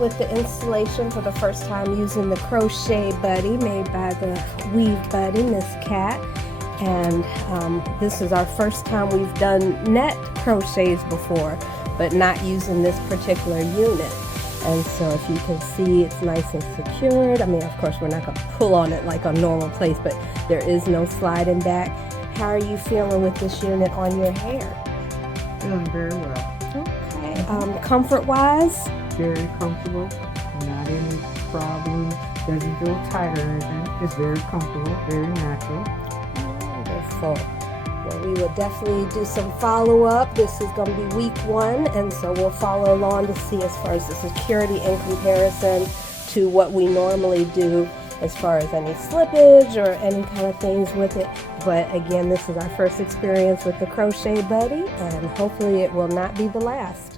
with the installation for the first time using the Crochet Buddy made by the Weave Buddy, Miss Cat. And this is our first time we've done net crochets before, but not using this particular unit. And so if you can see, it's nice and secured. I mean, of course, we're not going to pull on it like a normal place, but there is no sliding back. How are you feeling with this unit on your hair? Feeling very well. Okay. Comfort-wise? Very comfortable. Not any problems. Doesn't feel tight or anything. It's very comfortable, very natural. Wonderful. Well, we will definitely do some follow-up. This is going to be week 1, and so we'll follow along to see as far as the security in comparison to what we normally do as far as any slippage or any kind of things with it. But again, this is our first experience with the Crochet Buddy, and hopefully it will not be the last.